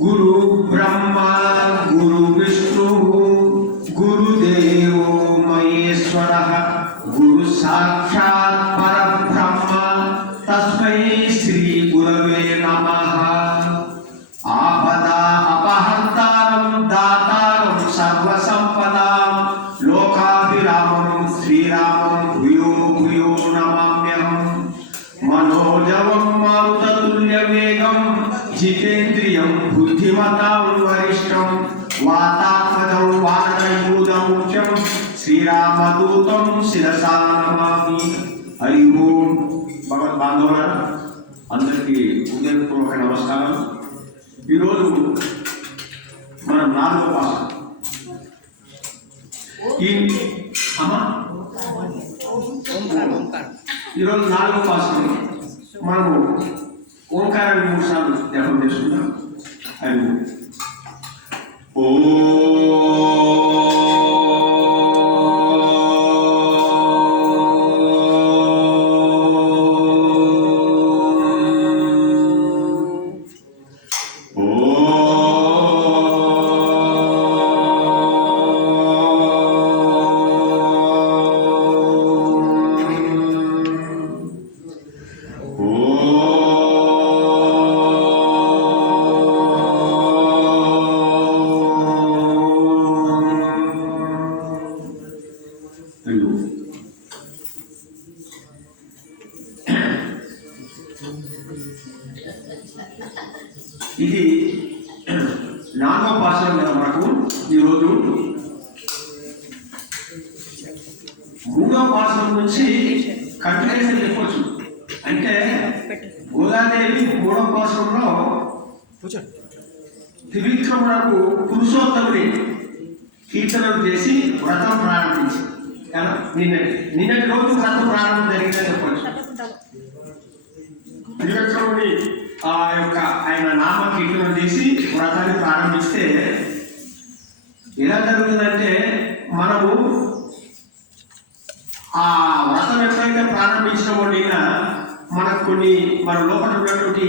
गुरु ब्रह्मा गुरु विष्णु गुरुदेवो महेश्वरः गुरु साक्षात् परब्रह्म तस्मै श्री गुरवे नमः। आपदा अपहर्तारं दातारं सर्वसंपदां लोकाभिरामं श्रीरामं भूयो भूयो नमाम्यहम्। मनोजवं मारुततुल्यवेगं जितेन्द्रियं बुद्धिमतां वरिष्ठं वातात्मजं वानरयूथमुख्यं श्रीरामदूतं शिरसा नमामि। हरि ओम। భగవద్ బాంధవులారా అందరికీ హృదయపూర్వక నమస్కారం। ఈరోజు మనం 4వ పాఠం ఈరోజు 4వ పాఠం మనము ఓంకారాన్ని 3 సార్లు జపం చేసుకుందాం। అది ఓ ఇది 4వ పాఠం మనకు ఈరోజు 3వ పాఠం నుంచి కంటిన్యూషన్ చెప్పవచ్చు। అంటే గోదాదేవి 3వ పాఠంలో త్రివిక్రమునకు పురుషోత్తముడి కీర్తనలు చేసి వ్రతం ప్రారంభించి నిన్నటి రోజు వ్రతం ప్రారంభం జరిగిందని చెప్పవచ్చు। త్రివిక్రముడి ఆయన నామ కీర్తన చేసి వ్రతాన్ని ప్రారంభిస్తే ఎలా జరుగుతుందంటే మనము ఆ వ్రతం ఎప్పుడైతే ప్రారంభించడం వల్ల మనకు కొన్ని మన లోపల ఉన్నటువంటి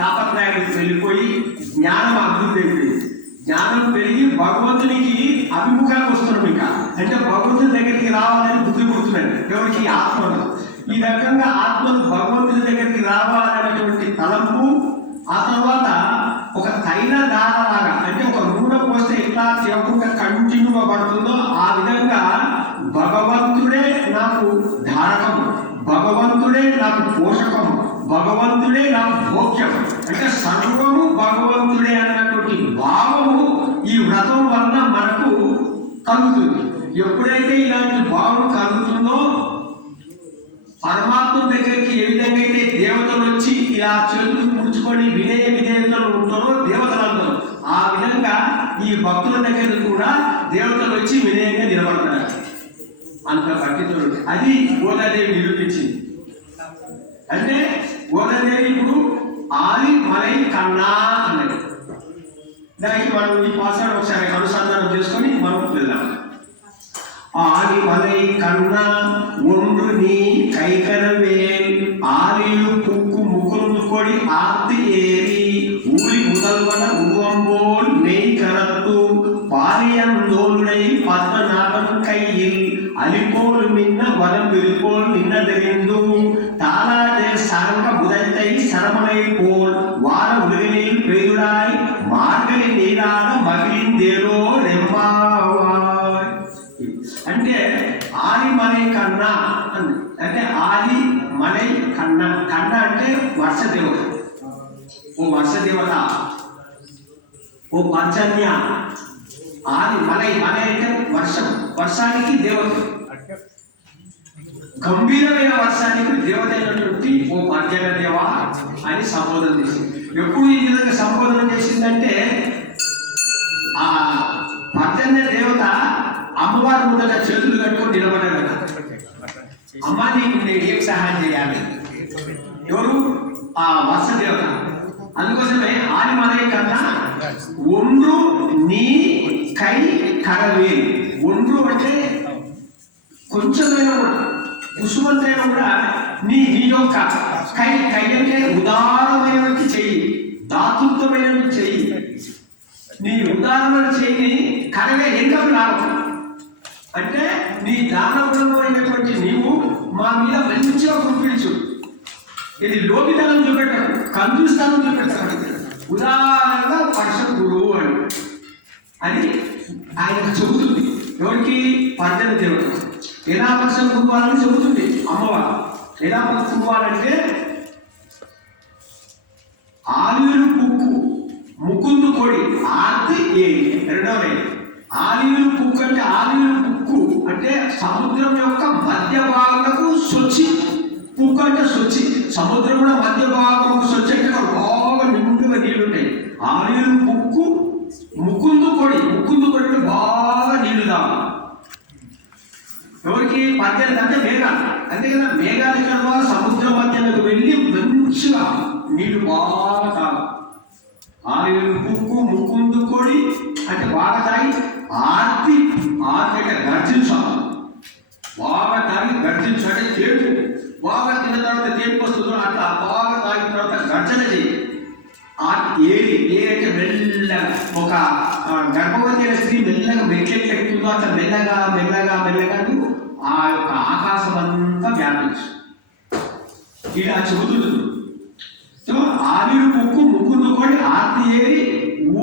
తాపత్రయాలకు వెళ్ళిపోయి జ్ఞానం అభివృద్ధి అయిపోయింది। జ్ఞానం పెరిగి భగవంతునికి అభిముఖానికి వస్తున్నాం। ఇంకా అంటే భగవంతుని దగ్గరికి రావాలని బుద్ధి పుడుతున్నాయి ఎవరికి? ఆత్మను। ఈ రకంగా ఆత్మను భగవంతుని దగ్గరికి రావాలనేటువంటి తలంపు, ఆ తర్వాత ఒక తైల దారలాగా అంటే ఒక నూనె పోస్తే ఎట్లా చెప్పకుండా కంటిన్యూగా పడుతుందో ఆ విధంగా భగవంతుడే నాకు ధారకము, భగవంతుడే నాకు పోషకము, భగవంతుడే నాకు భోగ్యం, అంటే సర్వము భగవంతుడే అన్నటువంటి భావము ఈ వ్రతం వలన మనకు కలుగుతుంది। ఎప్పుడైతే ఇలాంటి భావం కలుగుతుందో పరమాత్మ దగ్గరికి ఏ విధంగా అయితే దేవతలు వచ్చి ఇలా చేతులు ముడుచుకొని వినయ విధేయతలు ఉంటారో దేవతలందరూ, ఆ విధంగా ఈ భక్తుల దగ్గర కూడా దేవతలు వచ్చి వినయంగా నిలబడతారు। అంత భక్తితుడు అది గోదాదేవి నిరూపించింది। అంటే గోదాదేవి ఇప్పుడు ఆది మలై కన్నా అన్నది। దానికి మనం ఈ పాసాడు ఒకసారి అనుసంధానం చేసుకొని మనం వెళ్దాం। ஆதி மலை கண்ணா ஒன்று நீ கைகரவேல் ஆலியு புக்கு முகுந்து கொடி ஆத்து ஏறி ஊழி முதல்வன உருவம்போல் மெய் கரத்து பாரியந்தோளுடை பத்மநாபன் கையில் அலிபோல் மின்ன வலம் விருப்போல் நின்னதெறிந்தும் தாளாதே சரங்க புதத்தை சரமலை போல் வார உலகினில் பெய்துடாய் மார்கழி நீரான மகிழ்ந்தேரோ ரெம்பாவாய்। అంటే ఆది మలై కన్నా అంటే ఆది మలై కన్నా, కన్నా అంటే వర్ష దేవత, ఓ వర్ష దేవత, ఓ పర్జన్య। ఆది మలై మలై అంటే వర్షం, వర్షానికి దేవత, గంభీరమైన వర్షానికి దేవత అయినటువంటి ఓ పర్జన్య దేవ అని సంబోధన చేసింది। ఎప్పుడు ఈ విధంగా సంబోధన చేసిందంటే ఆ పర్జన్య దేవత అమ్మవారి ముందర చేతులు కట్టుకొని నిలబడ్డారు కదా, అమ్మ నీకు నేను ఏం సహాయం చేయాలి? ఎవరు? ఆ వర్ష దేవత। అందుకోసమే ఆది మలై కన్నా ఒండ్రు నీ కై కరవేలు, ఒండ్రు అంటే కొంచెమైనా కూడా కుసుమంతైనా కూడా నీ యొక్క కై, కై అంటే ఉదారమైనటువంటి చెయ్యి, దాతృత్వమైన చెయ్యి, నీ ఉదాహరణ చెయ్యి కడగా ఎంకకు రావడం అంటే నీ దానగుణమైనటువంటి నీవు మా మీద మంచిగా కురిపించు. ఇది లోకితనం చూపెట్టాడు, కంజూస్తానం చూపెట్టాడు. ఉదాహరణగా వర్షం గురువు అని ఆయన చెబుతుంది. ఎవరికి? పద్దెనిమిది దేవుడు ఎలా వర్షం కురవాలని చెబుతుంది అమ్మవారు. ఎలా కురవాలంటే ఆలీలు పుక్కు ముకుందు కొడి ఆర్తి ఏ రెండవ ఆలీలు పుక్కు అంటే ఆలీలు పుక్కు అంటే సముద్రం యొక్క మధ్య భాగంలో స్వచ్చి. పుక్కు అంటే స్వచ్చి. సముద్రం కూడా మధ్య భాగంలో స్వచ్చి అంటే బాగా నిండుగా నీళ్లుంటాయి. ఆలీలు పుక్కు ముకుందు కొడి, ముకుందు కొడి బాగా నీళ్లు తాగు. ఎవరికి? పద్దెనిమిది అంటే మేఘాలు. అంతే కదా, మేఘాలు కలవా సముద్రం మధ్యలోకి వెళ్ళి మంచిగా నీళ్లు బాగా తాగు. ఆలీలు పుక్కు ముకుందు కొడి అంటే బాగా తాగి ఆర్తి, ఆర్తి అంటే గర్జించాలి. బాగా తాగి గర్జించు అంటే తేపు. బాగా తిన్న తర్వాత తేపు వస్తుందో అట్లా బాగా తాగిన తర్వాత గర్జన చేయి. ఏది ఏ అంటే మెల్లగా ఒక గర్భవతి అయిన స్త్రీ మెల్లగా మెట్లెట్లెక్కుతుందో అట్లా మెల్లగా మెల్లగా మెల్లగా ఆ యొక్క ఆకాశం అంతా వ్యాపించు. ఇలా చెబుతుంది. సో ఆవిరు ముక్కు ముక్కును కూడా ఆర్తి ఏరి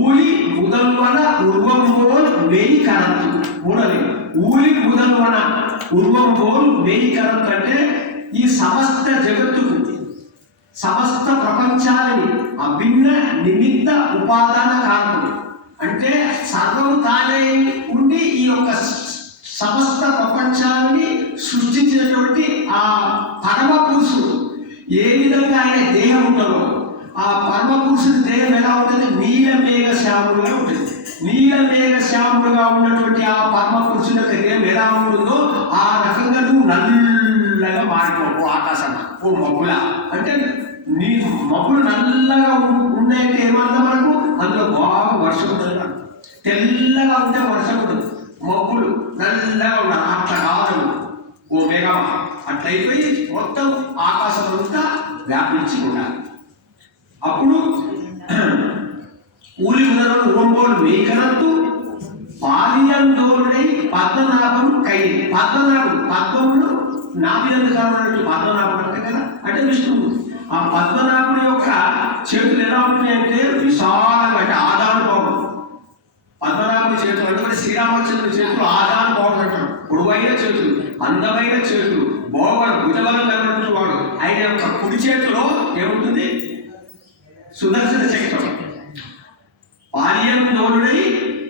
ఊలి ముదల్వన ఉర్వం పోల్ వేయి కరంతు. మూడని ఊలి ముదల్వన ఉర్వం పోల్ వేయి కరంతు అంటే ఈ సమస్త జగత్తుకు, సమస్త ప్రపంచాలని అభిన్న నిమిత్త ఉపాదాన కారకుడు. అంటే సర్వం తానే ఉండి ఈ యొక్క సమస్త ప్రపంచాన్ని సృష్టించినటువంటి ఆ పరమ పురుషుడు ఏ విధంగా ఆయన దేహం ఉంటుందో ఆ పరమ పురుషుడి దేహం ఎలా ఉంటుంది? నీల మేఘ శ్యాములుగా ఉంటుంది. నీల మేఘ శ్యాములుగా ఉన్నటువంటి ఆ పరమ పురుషుడి యొక్క దేహం ఎలా ఉంటుందో ఆ రకంగా నువ్వు నల్లగా మారిపోవు. ఆకాశం ఓ మబ్బుల అంటే నీ మబ్బులు నల్లగా ఉన్నాయంటే ఏమన్నా మనకు అందులో బాగా వర్షం ఉంటుంది. తెల్లగా ఉంటే వర్షం ఉంటుంది. మబ్బులు నల్లగా ఉన్నారు అట్లా కావాలి ఓ మేఘమా. అట్లయిపోయి మొత్తం ఆకాశం అంతా వ్యాపించి ఉండాలి. అప్పుడు ఊరి ఉదరం ఓంబోలు మేకనంతు పాలియందోరుడై పద్మనాభం కై. పద్మనాభం పద్మములు నాభినందు కావాలంటే పద్మనాభం అంటే కదా, అంటే విష్ణువు. ఆ పద్మనాభుడి యొక్క చేతులు ఎలా ఉంటాయంటే విశాలంగా, అంటే ఆదాన భావం. పద్మనాభుడి చేతులు అంటే శ్రీరామచంద్రుడి చేతులు ఆదాన భావం అంటారు. పొడవైన చేతులు, అందమైన చేతులు, బాగువాడు భుజబలం కలిగినటువంటి వాడు. ఆయన యొక్క కుడి చేతిలో ఏముంటుంది? సుదర్శన చక్రం. పాలియం దోరుడై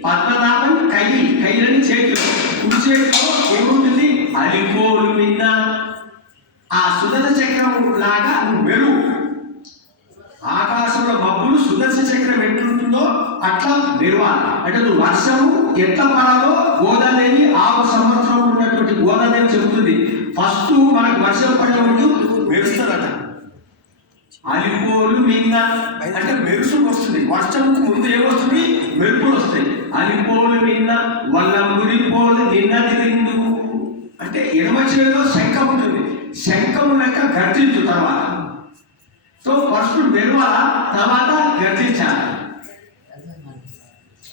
పద్మనాభం కైలని చేతిలో, కుడి చేతిలో ఏముంటుంది? అలిపోలు మిన్న. ఆ సుదర్శన చక్రం లాగా మెరుగు. ఆకాశంలో మబ్బులు సుదర్శన చక్రం ఎట్లుంటుందో అట్లా మెరువాలి. అంటే నువ్వు వర్షము ఎట్లా పడాలో గోదాదేవి ఆ సంవత్సరంలో ఉన్నటువంటి గోదాదేవి చెబుతుంది. ఫస్ట్ మనకు వర్షం పడే ముందు మెరుస్తుందట. అలిపోలు మిన్న అంటే మెరుసు వస్తుంది. వర్షంకు ముందు ఏమొస్తుంది? మెరుపులు వస్తాయి. అలిపోలు మిన్న వల్ల మురిపోలు నిన్నది తిందు అంటే ఎడమ చేతిలో శంఖం ఉంటుంది. శంఖం లెక్క గర్జించు తర్వాత. సో ఫస్ట్ మెరువాల, తర్వాత గర్జించాలి.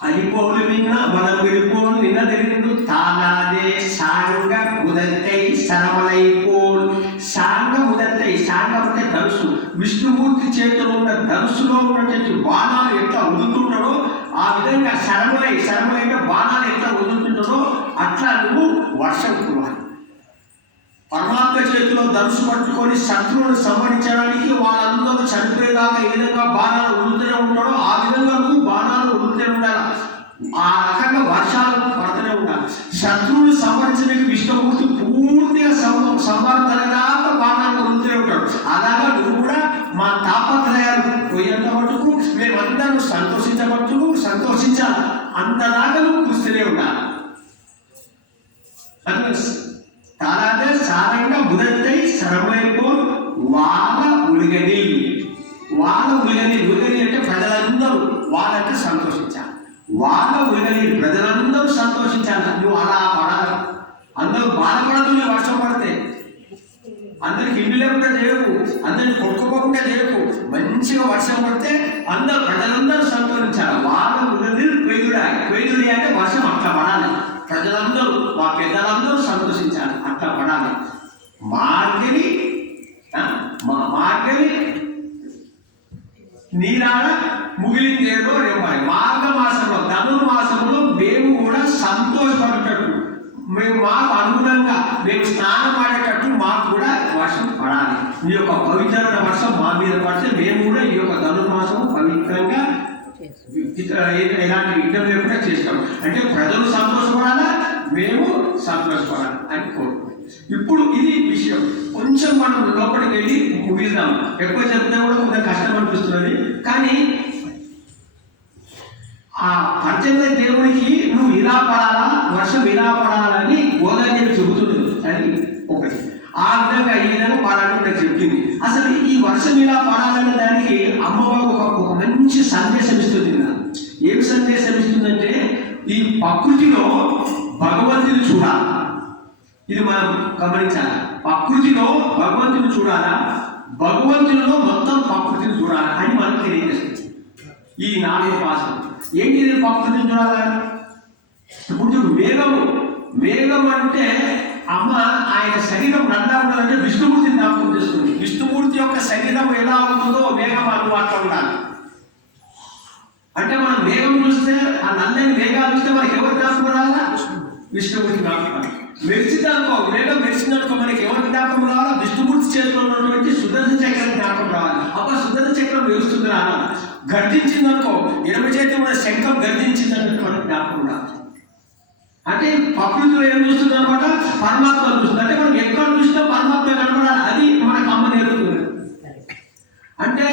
అలిపోలు మిన్న వల్ల మురిపోలు నిన్న తిరిగిండు తాళాదే సాంగ ఉదంతై సరమలైపోలు. సాంగ ఉదంతై, సాంగం అంటే ధనుసు. విష్ణుమూర్తి చేతిలో ఉన్న ధనుసులో ఉన్నటువంటి బాణాలు ఎట్లా వదులుతుంటాడో ఆ విధంగా శరములై అంటే బాణాలు ఎట్లా వదులుతుంటాడో అట్లా నువ్వు వర్షం కురవాలి. పరమాత్మ చేతిలో ధనుసు పట్టుకొని శత్రువులను సంహరించడానికి వాళ్ళందరూ చనిపోయేదాకా ఏ విధంగా బాణాలు వదులుతూనే ఉంటాడో ఆ విధంగా నువ్వు బాణాలు వదులుతూనే ఉండాలి. ఆ రకంగా వర్షాలు పడుతూనే ఉండాలి. శత్రువుని సంహరించడానికి విష్ణుమూర్తి పూర్తిగా సంహరించలేదాకా బాణాలు వదులుతూనే ఉంటాడు. అలాగా నువ్వు కూడా మా తాపత్రయాలు పోయేంత మటుకు మేమందరూ సంతోషించాలి. అంతదాకా నువ్వు కూస్తూనే ఉండాలి. తాళాదే సారంగా బుధంతై సరములైపో వాళ్ళ ఉలిగని. వాళ్ళ ఉలిగని అంటే ప్రజలందరూ, వాళ్ళంటే సంతోషించాలి. వాళ్ళ ఉలిగని ప్రజలందరూ సంతోషించాలి. నువ్వు అలా పడాలి. అందరూ బాధపడదు వర్షం పడితే. అందరికి ఇంటి లేకుండా చేయవు. అందరిని కొట్టుకోకుండా చేయకు. మంచిగా వర్షం పడితే ప్రజలందరూ సంతోషించాలి. వారం వేదుడే అంటే వర్షం అట్లా పడాలి. ప్రజలందరూ మా పెద్దలందరూ సంతోషించాలి, అట్లా పడాలి. మార్గని నీరాడ ముగిలిందేదో రేపాలి. మార్గమాసంలో ధనుర్మాసంలో మేము కూడా సంతోషపడేటట్టు, మాకు అనుగుణంగా మేము స్నానం ఆడేటట్టు మాకు కూడా వర్షం పడాలి. ఈ యొక్క పవిత్రమైన వర్షం మా మీద పడితే మేము కూడా ఈ యొక్క ధనుర్మాసం పవిత్రంగా ఎలాంటి విఘ్నం లేకుండా చేస్తాం. అంటే ప్రజలు సంతోషపడాలా, మేము సంతోషపడాలి అని కోరుకుంటాం. ఇప్పుడు ఇది విషయం. కొంచెం మనం లోపలికి వెళ్ళి ముగిద్దాం. ఎక్కువ చెప్తే కూడా కొంచెం కష్టం అనిపిస్తున్నది. కానీ ఆ పర్జన్య దేవుడికి నువ్వు ఇలా పడాలా, వర్షం ఇలా పడాలని గోదాదేవి చెబుతుంది అని ఒకటి. ఆ విధంగా ఈ విధంగా పడాలని నాకు చెప్పింది. అసలు ఈ వర్షం ఇలా పడాలనే దానికి అమ్మవారు ఒక మంచి సందేశం ఇస్తుంది. ఏం సందేశం ఇస్తుందంటే, ఈ ప్రకృతిలో భగవంతుని చూడాలి. ఇది మనం గమనించాలి. ప్రకృతిలో భగవంతుని చూడాలా, భగవంతునిలో మొత్తం ప్రకృతిని చూడాలా అని మనకు తెలియజేస్తుంది ఈ 4 భాషలు. ఏంటి ప్రకృతిని చూడాలా? ఇప్పుడు మేఘం అంటే అమ్మ ఆయన శరీరం నల్లా ఉండాలంటే విష్ణుమూర్తిని జ్ఞాపకం చేస్తుంది. విష్ణుమూర్తి యొక్క శరీరం ఎలా ఉంటుందో మేఘం అట్లా ఉండాలి. అంటే మనం మేఘం చూస్తే, ఆ నల్లని మేఘాలు చూస్తే మనకి ఎవరు జ్ఞాపకం రావాలా? విష్ణుమూర్తి జ్ఞాపకం. మెరిచిందనుకో, మేఘం మెరిచిందనుకో, మనకి ఎవరు జ్ఞాపకం రావాలా? విష్ణుమూర్తి చేతిలో ఉన్నటువంటి సుదర్శన చక్రం జ్ఞాపకం రావాలి. అప్పుడు సుదర్శన చక్రం మెరుస్తుంది రావాలి. గర్జించిందనుకో, ఎడమ చేతి ఉన్న శంఖం గర్జించిందన్నట్టు మనకు జ్ఞాపకం రావాలి. అంటే ప్రకృతిలో ఏం చూస్తుంది అనమాట? పరమాత్మ చూస్తుంది. అంటే మనం ఎక్కడ చూసినా పరమాత్మ కనపడాలి. అది మనకు అమ్మ నేర్పుతుంది. అంటే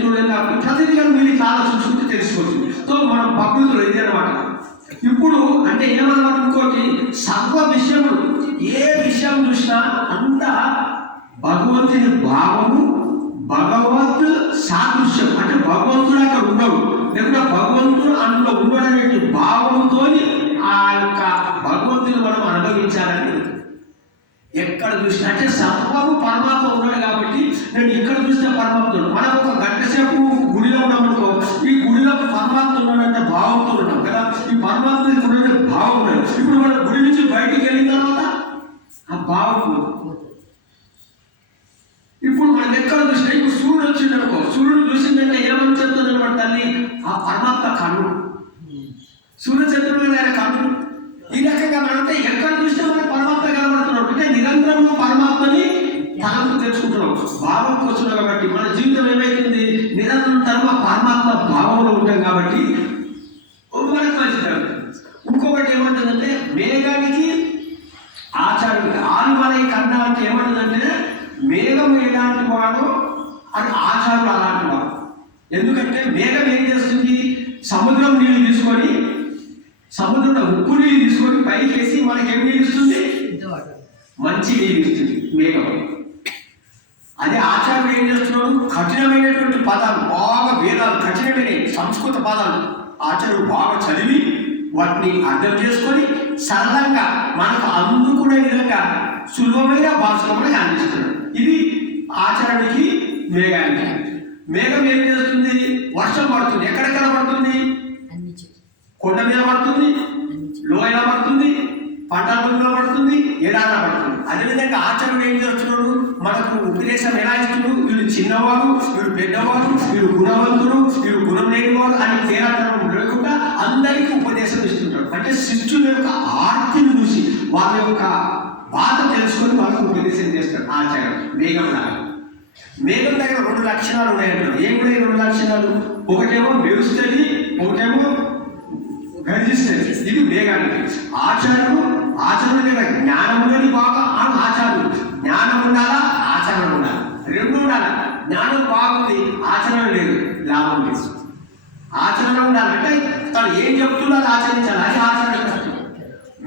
చూడండి, ప్రతిదిగా మీరు చాలా చూసుకుంటే తెలిసిపోతుంది. సో మనం ప్రకృతిలో ఇది అనమాట. ఇప్పుడు అంటే ఏమన్నమాట, ఇంకోటి సర్వ విషయములు, ఏ విషయం చూసినా అంతా భగవంతుని భావము, భగవత్ సాదృశ్యం. అంటే భగవంతుడు అక్కడ ఉండవు, లేకుంటే భగవంతుడు అందులో ఉండడనే భావంతో ఆ యొక్క భగవంతుని మనం అనుభవించాలని. ఎక్కడ చూసినా అంటే సర్వము పరమాత్మ ఉన్నాడు కాబట్టి నేను ఎక్కడ చూస్తే పరమాత్ముడు. మనం ఒక గంట సేపు గుడిలో ఉన్నామనుకో, ఈ గుడిలో పరమాత్మ ఉన్నాడంటే భావంతో ఉన్నాం కదా. ఈ పరమాత్మ ఉండే భావం ఉన్నది. ఇప్పుడు మనం గుడి నుంచి బయటికి వెళ్ళిన తర్వాత ఆ భావం. ఇప్పుడు మనం ఎక్కడ చూసినా, ఇప్పుడు సూర్యుడు వచ్చిందనుకో, సూర్యుడు చూసిందంటే ఏమని చెప్తుంది అనమాట తల్లి? ఆ పరమాత్మ కన్ను, సూర్యచంద్రుడు ఆయన కన్ను. ఈ రకంగా మనంటే ఎక్కడ చూసినా మనకి పరమాత్మ కనబడుతున్నాం. అంటే నిరంతరం పరమాత్మని తనకు తెలుసుకుంటున్నాం, భావంకి వస్తున్నాం. కాబట్టి మన జీవితం ఏమైతుంది? నిరంతరం పరమాత్మ భావంలో ఉంటాం కాబట్టి మనకు మంచిది. ఇంకొకటి ఏమంటుందంటే, మేఘానికి ఆచార్యుడికి ఆలుమలై కన్నా అంటే ఏమంటుందంటే, మేఘం ఎలాంటి వాడు అని ఆచార్యుడు అలాంటి వాడు. ఎందుకంటే మేఘం ఏం చేస్తుంది? సముద్రం నీళ్ళు తీసుకొని, సముద్రంలో ఉప్పు నీళ్ళు తీసుకొని పైకి వేసి మనకి ఏం నీళ్ళు ఇస్తుంది? మంచి నీళ్ళు ఇస్తుంది మేఘం. అదే ఆచార్యుడు ఏం చేస్తున్నాడు? కఠినమైనటువంటి పదాలు, బాగా వేదాలు, కఠినమైన సంస్కృత పదాలు ఆచార్యుడు బాగా చదివి వాటిని అర్థం చేసుకొని సరళంగా మనకు అందుకునే విధంగా సులభమైన భాషలో మనకి అందిస్తున్నాడు. ఇది ఆచార్యుడికి మేఘానికి. మేఘం ఏం చేస్తుంది? వర్షం పడుతుంది. ఎక్కడెక్కడ పడుతుంది? కొండ మీద పడుతుంది, లోయ పడుతుంది, పంట భూమిలో పడుతుంది, ఎడారిలో పడుతుంది. అదేవిధంగా ఆచార్యుడు ఏం చేస్తున్నాడు? మనకు ఉపదేశం ఎలా ఇస్తున్నాడు? వీడు చిన్నవాడు, వీడు పెద్దవాడు, వీడు గుణవంతుడు, వీడు గుణం లేనివాడు అని తేడాతనం లేకుండా అందరికీ ఉపదేశం ఇస్తుంటాడు. అంటే శిష్యుల యొక్క ఆర్తిని చూసి వాళ్ళ యొక్క బాధ తెలుసుకొని వాళ్ళకు ఉపదేశం చేస్తాడు ఆచార్యుడు. మేఘం లాగా. మేఘం దగ్గర 2 లక్షణాలు ఉన్నాయంటారు. ఏమిటి 2 లక్షణాలు? ఒకటేమో మెరుస్తుంది, ఒకటేమో గర్జిస్తుంది. ఇది మేఘానికి. ఆచరణ దగ్గర జ్ఞానం ఉన్నది బాగా. ఆచార్యుడు జ్ఞానం ఉండాలా, ఆచరణ ఉండాలి, 2 ఉండాలి. జ్ఞానం బాగుంది, ఆచరణ లేదు, లాభం లేదు. ఆచరణ ఉండాలంటే తను ఏం చెప్తుందో అది ఆచరించాలి. అది ఆచరణ.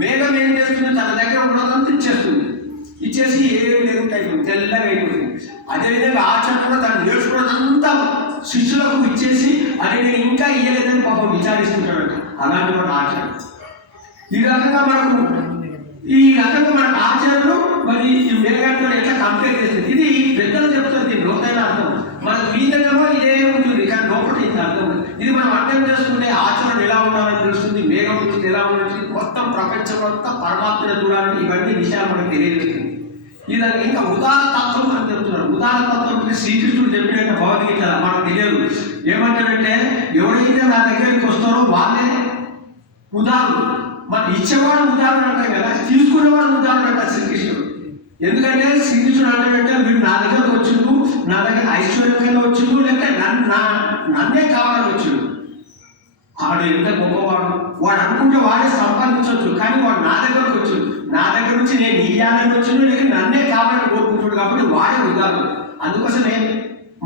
మేఘం ఏం చేస్తుంది? తన దగ్గర ఉన్నదంతా ఇచ్చేస్తుంది. ఇచ్చేసి ఏం లేకుండా అయిపోయింది, తెల్లగా అయిపోతుంది. అదేవిధంగా ఆచరణ కూడా తను నేర్చుకున్నదంతా శిష్యులకు ఇచ్చేసి అది నేను ఇంకా ఇయ్యలేదని పాపం విచారిస్తుంటాడు. అలాంటి వాడు ఆచరణ. ఈ రకంగా మనకు ఆచరణలో మరి ఈ మేఘంతో ఎట్లా కంపేర్ చేస్తుంది? ఇది పెద్దలు చెప్తుంది లోతైన అర్థం. మనకు మీదనేమో ఇదే ఉంటుంది కానీ లోపల ఇంత అర్థం ఉంది. ఇది మనం అర్థం చేసుకుంటే ఆచరణ ఎలా ఉండాలని తెలుస్తుంది, మేఘం గురించి ఎలా ఉండాలి, మొత్తం ప్రపంచం అంతా పరమాత్మను చూడాలని ఇవన్నీ విషయాలు మనకు తెలియజేస్తుంది. ఇది ఇంకా ఉదార తత్వం అని చెప్తున్నారు. ఉదార తత్వం అంటే శ్రీకృష్ణుడు చెప్పినట్టు భగవద్గీత మనకు తెలియదు. ఏమంటాడంటే ఎవరైతే నా దగ్గరికి వస్తారో వాళ్ళే ఉదాహరణ. మన ఇచ్చేవాడు ఉదాహరణ అంటారు కదా, తీసుకునేవాడు ఉదాహరణ అంటారు శ్రీకృష్ణుడు. ఎందుకంటే శ్రీకృష్ణుడు అంటే వీడు నా దగ్గరకు వచ్చిండు, నా దగ్గర ఐశ్వర్యంగా వచ్చిండు, లేకపోతే నన్నే కావాలని వచ్చిండు. వాడు ఎంత గొప్పవాడు, వాడు అనుకుంటే వాడే సంపాదించవచ్చు, కానీ వాడు నా దగ్గరకు వచ్చిండు, నా దగ్గర నుంచి నేను ఇయ్యాలని వచ్చిండు, లేక నన్నే కావాలని కోరుకుంటున్నాడు. కాబట్టి వాడే ఉదాహరణ. అందుకోసమే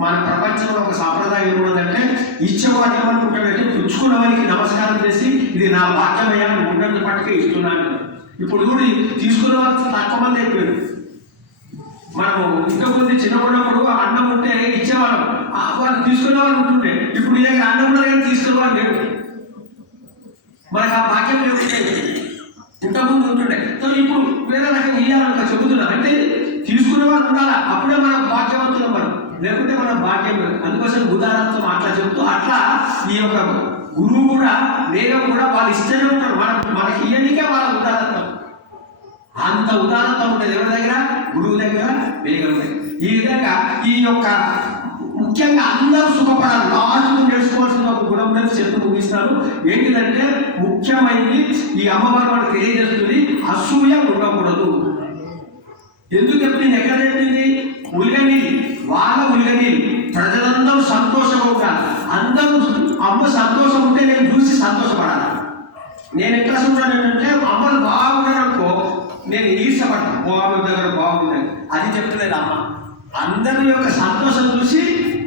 మన ప్రపంచంలో ఒక సాంప్రదాయం ఏమున్నదంటే ఇచ్చేవాడు ఏమనుకుంటాడంటే పుచ్చుకున్న వారికి నమస్కారం చేసి ఇది నా భాగ్యమయ్యాన్ని ఉన్నంత పట్టుకే ఇస్తున్నాను. ఇప్పుడు కూడా తీసుకునే వాళ్ళకి తక్కువ మంది అయిపోయారు. మనము ఇంతకుముందు చిన్నప్పుడు అన్నం ఉంటే ఇచ్చేవాళ్ళం, వాళ్ళు తీసుకునే వాళ్ళు ఉంటుండే. ఇప్పుడు నీ దగ్గర అన్నం కూడా తీసుకునే వాళ్ళు లేవు. మనకు ఆ భాగ్యం లేకుంటే ఇంతకుముందు ఉంటుండే. సో ఇప్పుడు వేరే రకంగా ఇవ్వాలని చెబుతున్నా. అంటే తీసుకునే వాళ్ళు ఉండాలా, అప్పుడే మనం భాగ్యవంతులం. మనం లేకుంటే మనం భాగ్యం. అందుకోసం ఉదాహరణతో అట్లా చెబుతూ అట్లా ఈ యొక్క గురువు కూడా వేగం కూడా వాళ్ళు ఇస్తూనే ఉంటారు. మనకి ఇయ్యనికే వాళ్ళ ఉదాహరణ అంత ఉదాహరణ ఉంటుంది. ఎవరి దగ్గర? గురువు దగ్గర, వేగం దగ్గర. ఈ విధంగా ఈ యొక్క ముఖ్యంగా అందరూ సుఖపడాలి. లాస్ట్కు తెలుసుకోవాల్సిన ఒక గుణం గురించి చెప్తూ ముగిస్తాను. ఏంటిదంటే ముఖ్యమైనది ఈ అమ్మవారు మనకు తెలియజేస్తుంది, అసూయ ఉండకూడదు. ఎందుకు చెప్పింది? ఎక్కడ చెప్పింది? ఉల్గనీళ్ళు, వాళ్ళ ఉల్గనీళ్ళు. ప్రజలందరూ సంతోషంగా ఉంటారు. అందరూ అమ్మ సంతోషం ఉంటే నేను చూసి సంతోషపడాలి. నేను ఎట్లా చూడాలి అంటే అమ్మలు బాగున్నారనుకో నేను ఈర్షపడతాను, బాబు దగ్గర బాగుందని. అది చెప్తలేదు అమ్మ. అందరి యొక్క సంతోషం చూసి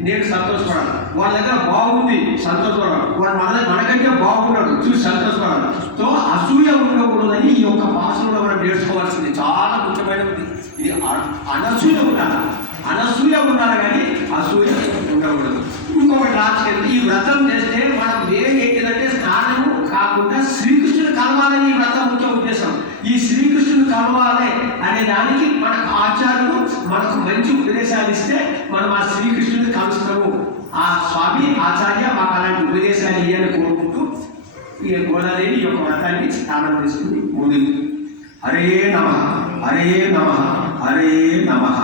నేను సంతోషపడాలి. వాళ్ళ దగ్గర బాగుంది సంతోషపడాలి, వాడు మనకంటే బాగున్నాడు చూసి సంతోషపడాలి. సో అసూయ ఉండకూడదని ఈ యొక్క భాషలో మనం నేర్చుకోవాల్సింది చాలా ముఖ్యమైనది. ఇది అనసూయ ఉండాలి, అనసూయ ఉండాలి కానీ అసూయ ఉండకూడదు. ఇంకొకటి రాసుకెళ్ళి ఈ వ్రతం చేస్తే మనం ఏంటిదంటే స్నానము కాకుండా శ్రీకృష్ణుడు కలవాలని ఈ వ్రతం ముఖ్య ఉద్దేశం. ఈ శ్రీకృష్ణుడు కలవాలి అనే దానికి మనకు ఆచార్యులు మనకు మంచి ఉపదేశాలు ఇస్తే మనం ఆ శ్రీకృష్ణుడిని కలుస్తాము. ఆ స్వామి ఆచార్య మాకు అలాంటి ఉపదేశాలు ఇవ్వాలని కోరుకుంటూ ఈ గోదాదేవి యొక్క వ్రతాన్ని స్నానం చేసుకుని ముందుకు. హరే నమః, హరే నమః, హరే నమః.